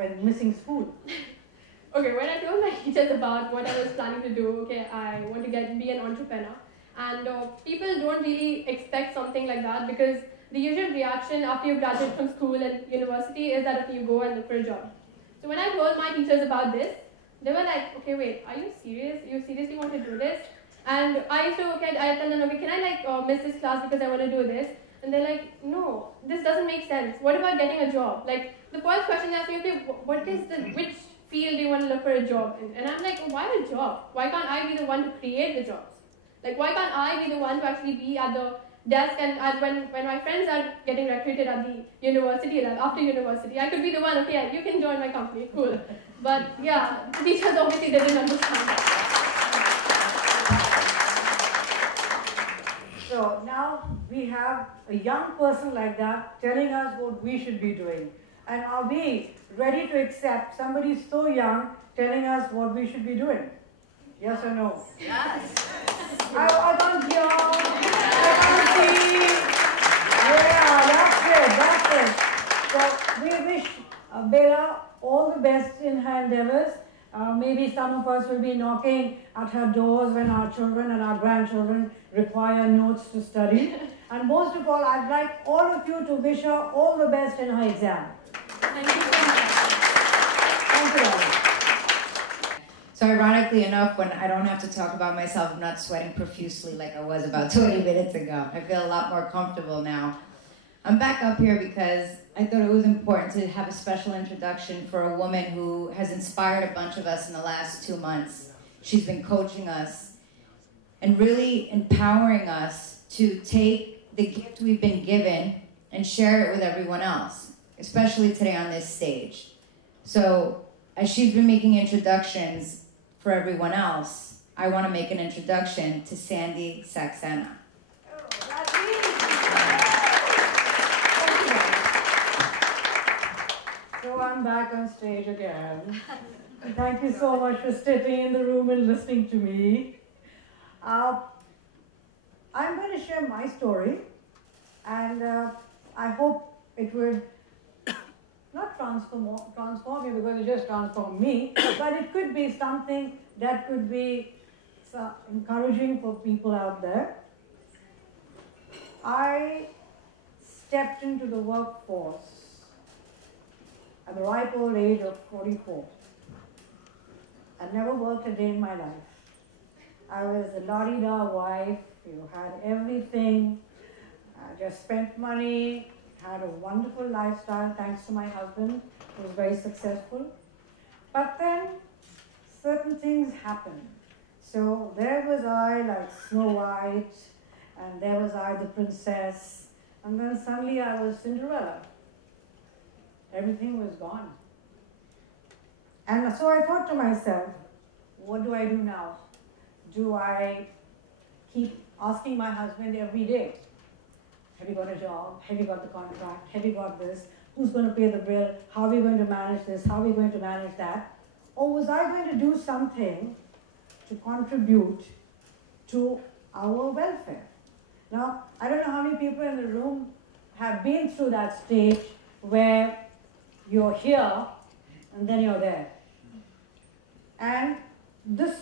when missing school? Okay, when I told my teachers about what I was planning to do, okay, I want to be an entrepreneur. And people don't really expect something like that because the usual reaction after you graduate from school and university is that you go and look for a job. So when I told my teachers about this, they were like, okay, wait, are you serious? You seriously want to do this? And I used to, okay, I tell them, okay, can I miss this class because I want to do this? And they're like, no, this doesn't make sense. What about getting a job? Like, the first question they asked me, okay, which field do you want to look for a job in? And I'm like, why a job? Why can't I be the one to create the jobs? Like, why can't I be the one to actually be at the desk and when my friends are getting recruited at the university, like after university, I could be the one, okay, you can join my company, cool. But yeah, the teachers obviously didn't understand that. So now we have a young person like that telling us what we should be doing. And are we ready to accept somebody so young telling us what we should be doing? Yes or no? Yes. I can't hear. I can't see. Yeah, that's it. So we wish Bella all the best in her endeavors. Maybe some of us will be knocking at her doors when our children and our grandchildren require notes to study. And most of all, I'd like all of you to wish her all the best in her exam. Thank you so much. Thank you, Alex. So ironically enough, when I don't have to talk about myself, I'm not sweating profusely like I was about 20 minutes ago. I feel a lot more comfortable now. I'm back up here because I thought it was important to have a special introduction for a woman who has inspired a bunch of us in the last 2 months. She's been coaching us and really empowering us to take the gift we've been given and share it with everyone else, especially today on this stage. So as she's been making introductions for everyone else, I want to make an introduction to Sandy Saxena. So I'm back on stage again. Thank you so much for sitting in the room and listening to me. I'm going to share my story, and I hope it will not transform you because it just transformed me, but it could be something that could be encouraging for people out there. I stepped into the workforce at the ripe old age of 44. I never worked a day in my life. I was a la-di-da wife, you had everything, I just spent money, had a wonderful lifestyle thanks to my husband, who was very successful. But then certain things happened. So there was I like Snow White, and there was I the princess, and then suddenly I was Cinderella. Everything was gone. And so I thought to myself, what do I do now? Do I keep asking my husband every day, have you got a job? Have you got the contract? Have you got this? Who's going to pay the bill? How are we going to manage this? How are we going to manage that? Or was I going to do something to contribute to our welfare? Now, I don't know how many people in the room have been through that stage where you're here and then you're there. And this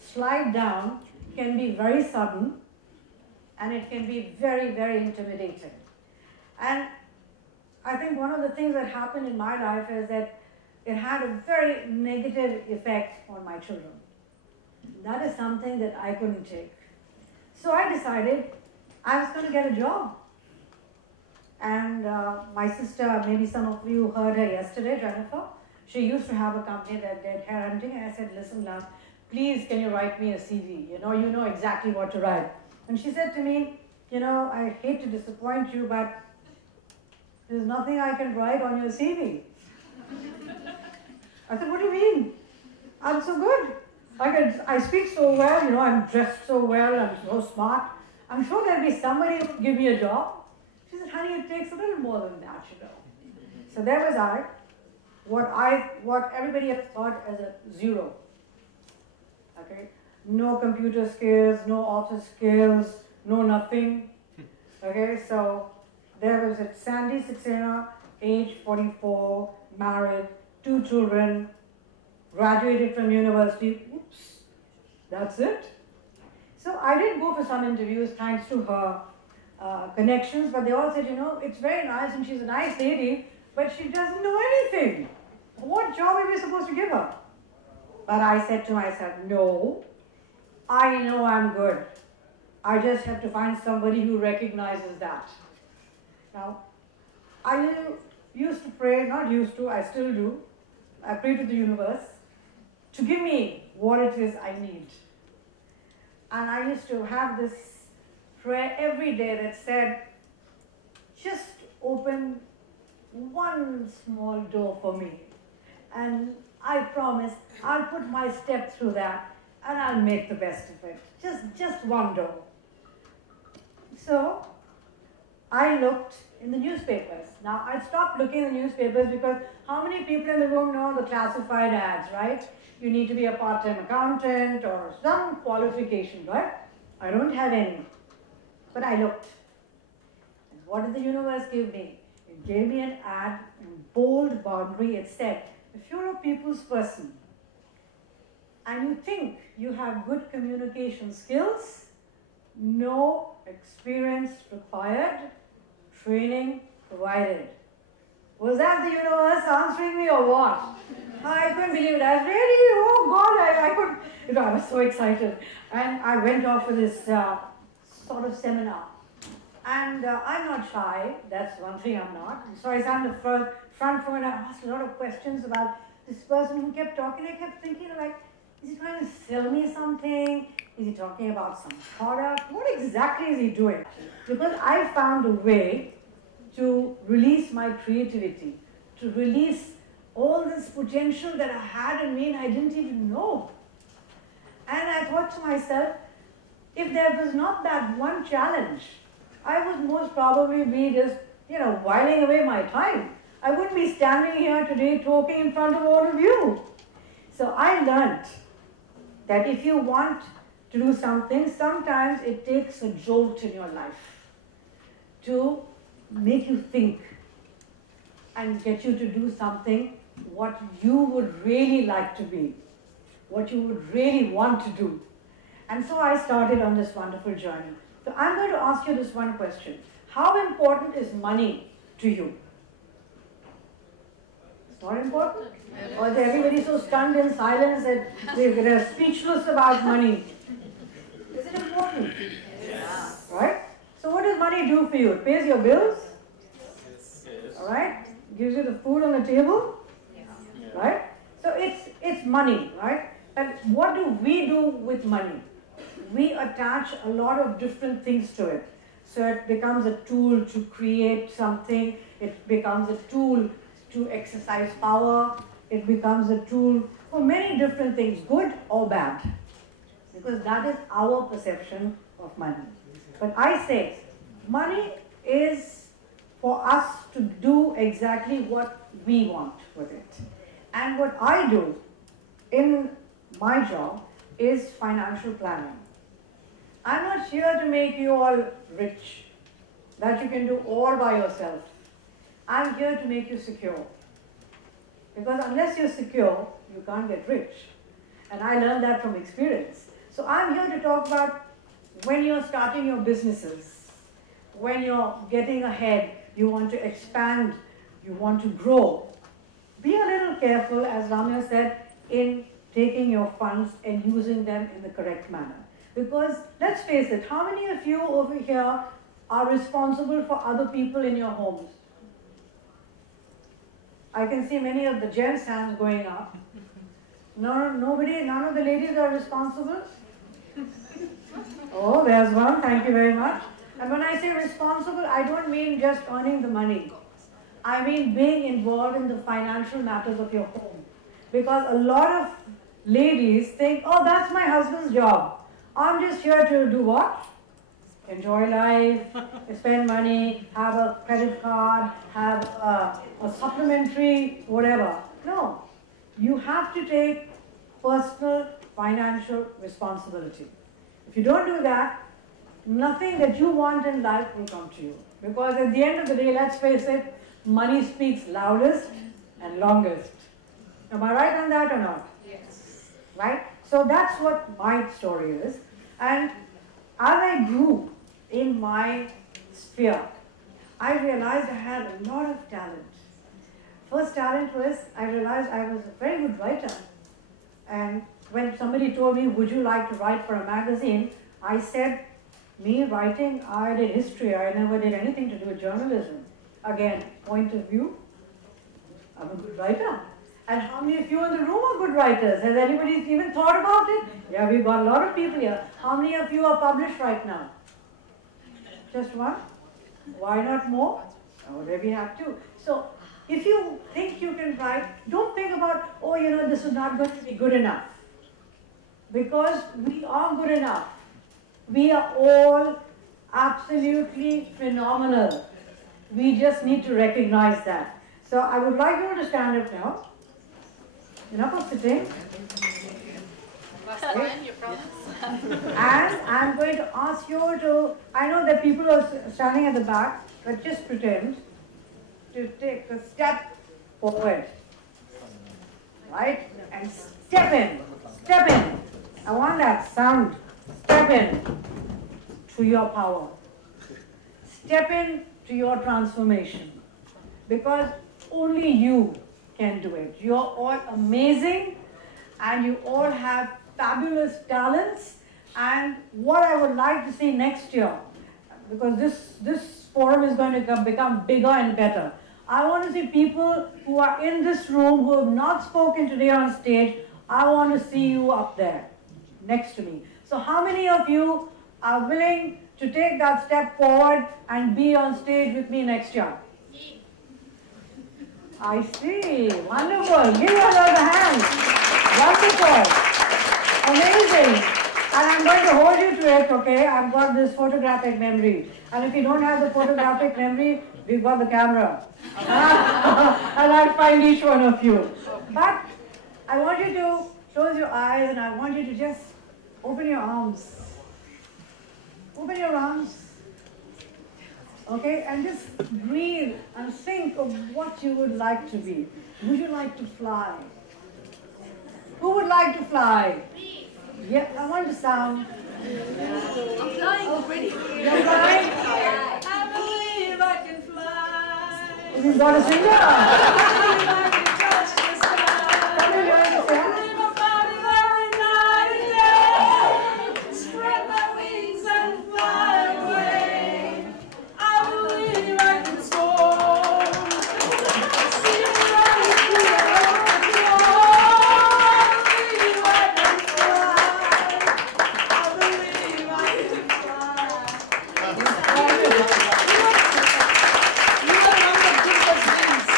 slide down can be very sudden, and it can be very, very intimidating. And I think one of the things that happened in my life is that it had a very negative effect on my children. That is something that I couldn't take. So I decided I was going to get a job. And my sister, maybe some of you heard her yesterday, Jennifer, she used to have a company that did hair hunting, and I said, listen, love, please can you write me a CV? You know exactly what to write. And she said to me, I hate to disappoint you, but there's nothing I can write on your CV. I said, what do you mean? I'm so good. I speak so well, I'm dressed so well, I'm so smart. I'm sure there'll be somebody who will give me a job. She said, honey, it takes a little more than that, So there was I, what everybody has thought as a zero. Okay? No computer skills, no office skills, no nothing. Okay, so there was it, Sandy Saxena, age 44, married, 2 children, graduated from university. Oops, that's it. So I did go for some interviews thanks to her connections, but they all said, you know, it's very nice and she's a nice lady, but she doesn't know anything. What job are we supposed to give her? But I said to myself, no, I know I'm good. I just have to find somebody who recognizes that. Now, I used to pray, not used to, I still do. I pray to the universe to give me what it is I need. And I used to have this prayer every day that said, just open one small door for me. And I promise I'll put my step through that and I'll make the best of it. Just one door. So I looked in the newspapers. Now I stopped looking in the newspapers because how many people in the room know the classified ads, right? You need to be a part-time accountant or some qualification, right? I don't have any. But I looked. And what did the universe give me? It gave me an ad in bold boundary. It said, if you're a people's person and you think you have good communication skills, no experience required, training provided. Was that the universe answering me or what? I couldn't believe it. I was really, oh God, I couldn't, you know, I was so excited. And I went off for this sort of seminar. And I'm not shy, that's one thing I'm not. So I sat in the front row and I asked a lot of questions about this person who kept talking. I kept thinking like, is he trying to sell me something? Is he talking about some product? What exactly is he doing? Because I found a way to release my creativity, to release all this potential that I had in me and I didn't even know. And I thought to myself, if there was not that one challenge, I would most probably be just, you know, whiling away my time. I wouldn't be standing here today talking in front of all of you. So I learned that if you want to do something, sometimes it takes a jolt in your life to make you think and get you to do something what you would really like to be, what you would really want to do. And so I started on this wonderful journey. So I'm going to ask you this one question. How important is money to you? It's not important? Or is everybody so stunned in silence that they're speechless about money? Is it important? Yes. Right? So what does money do for you? It pays your bills? Yes. All right? Gives you the food on the table? Yeah. Right? So it's money, right? And what do we do with money? We attach a lot of different things to it. So it becomes a tool to create something. It becomes a tool to exercise power. It becomes a tool for many different things, good or bad. Because that is our perception of money. But I say, money is for us to do exactly what we want with it. And what I do in my job is financial planning. I'm not here to make you all rich, that you can do all by yourself. I'm here to make you secure. Because unless you're secure, you can't get rich. And I learned that from experience. So I'm here to talk about when you're starting your businesses, when you're getting ahead, you want to expand, you want to grow. Be a little careful, as Ramya said, in taking your funds and using them in the correct manner. Because let's face it, how many of you over here are responsible for other people in your homes? I can see many of the gents' hands going up. No, nobody, none of the ladies are responsible? Oh, there's one, thank you very much. And when I say responsible, I don't mean just earning the money. I mean being involved in the financial matters of your home. Because a lot of ladies think, oh, that's my husband's job. I'm just here to do what? Enjoy life, spend money, have a credit card, have a supplementary whatever. No, you have to take personal financial responsibility. If you don't do that, nothing that you want in life will come to you. Because at the end of the day, let's face it, money speaks loudest and longest. Am I right on that or not? Yes. Right? So that's what my story is. And as I grew in my sphere, I realized I had a lot of talent. First talent was, I realized I was a very good writer. And when somebody told me, would you like to write for a magazine? I said, me writing, I did history, I never did anything to do with journalism. Again, point of view, I'm a good writer. And how many of you in the room are good writers? Has anybody even thought about it? Yeah, we've got a lot of people here. How many of you are published right now? Just one? Why not more? Oh, there we have two. So, if you think you can write, don't think about, oh, you know, this is not going to be good enough. Because we are good enough. We are all absolutely phenomenal. We just need to recognize that. So I would like you to stand up now. Enough of sitting. Okay. And I'm going to ask you to, I know that people are standing at the back, but just pretend to take a step forward. Right? And step in. Step in. I want that sound. Step in to your power. Step in to your transformation. Because only you can do it. You're all amazing and you all have fabulous talents. And what I would like to see next year, because this forum is going to become bigger and better, I want to see people who are in this room who have not spoken today on stage. I want to see you up there next to me. So how many of you are willing to take that step forward and be on stage with me next year? I see. Wonderful. Give yourself a hand. Wonderful. Amazing. And I'm going to hold you to it, okay? I've got this photographic memory. And if you don't have the photographic memory, we've got the camera. And I'll find each one of you. But I want you to close your eyes and I want you to just open your arms. Open your arms. Okay, and just breathe and think of what you would like to be. Would you like to fly? Who would like to fly? Me. Yeah, I want the sound. I'm flying already. You're flying? I believe I can fly. You've got a singer. I believe I can touch the sky. Come here, you're Move my body every night and day. Spread my wings and fly away. I believe I can soar. See the light through the open door. I believe I can fly. I believe I can fly. You are one of the biggest things.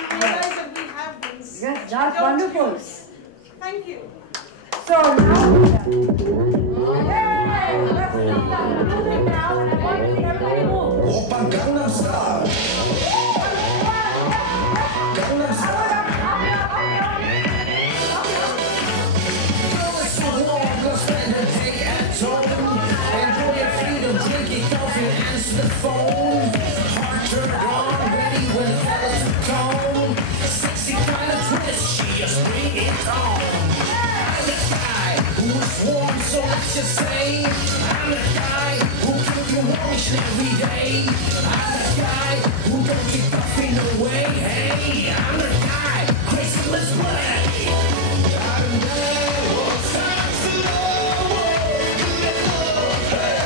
You guys have been having. Yes, that's wonderful. Thank you. So now, hey, let's do that. Moving now, and I want to see everybody move. Oppa Gangnam Style. Gangnam Style. Girl, it's so warm, let's spend the day at home. Enjoy your freedom, drinking coffee, answer the phone. Heart turned on, ready when hell's to come. Sexy kind of twist, she just bring it on. I'm the guy who's warm, so let's just say I'm the guy who keep you warm each and every day. I'm the guy who don't keep puffing away. Hey, I'm the guy, crazy, let's play. I'm there, what's time to know? Hey,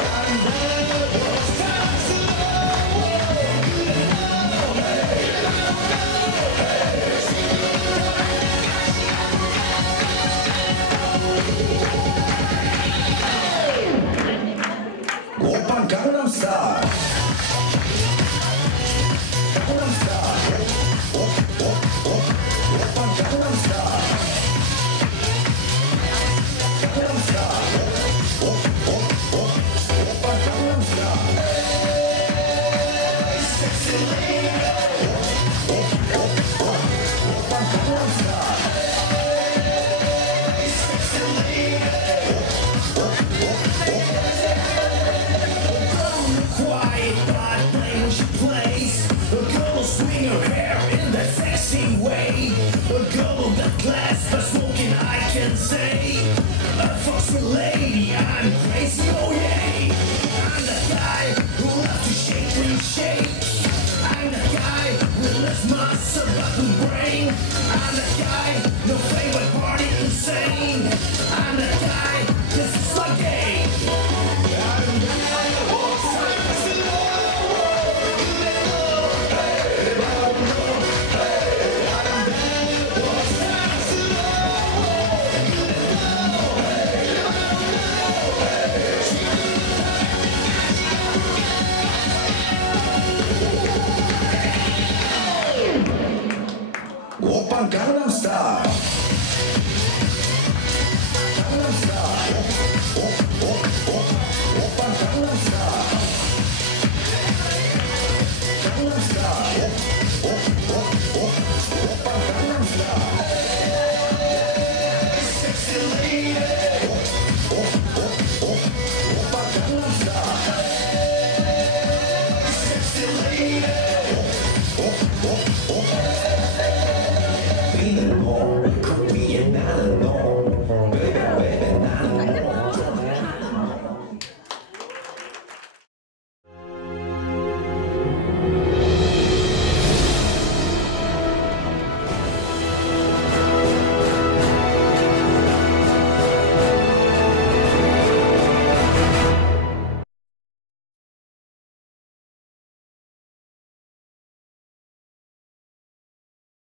I'm there, what's time to Oppa Gangnam Style. Gangnam Style. A girl that class by smoking, I can say. A foster lady, I'm crazy, oh yay. I'm the guy who loves to shake and shake. I'm the guy with less muscle but no brain. I'm the guy, no favorite party insane. I'm the guy, this is my game. I'm the guy who walks time slow. Oppa Gangnam Style.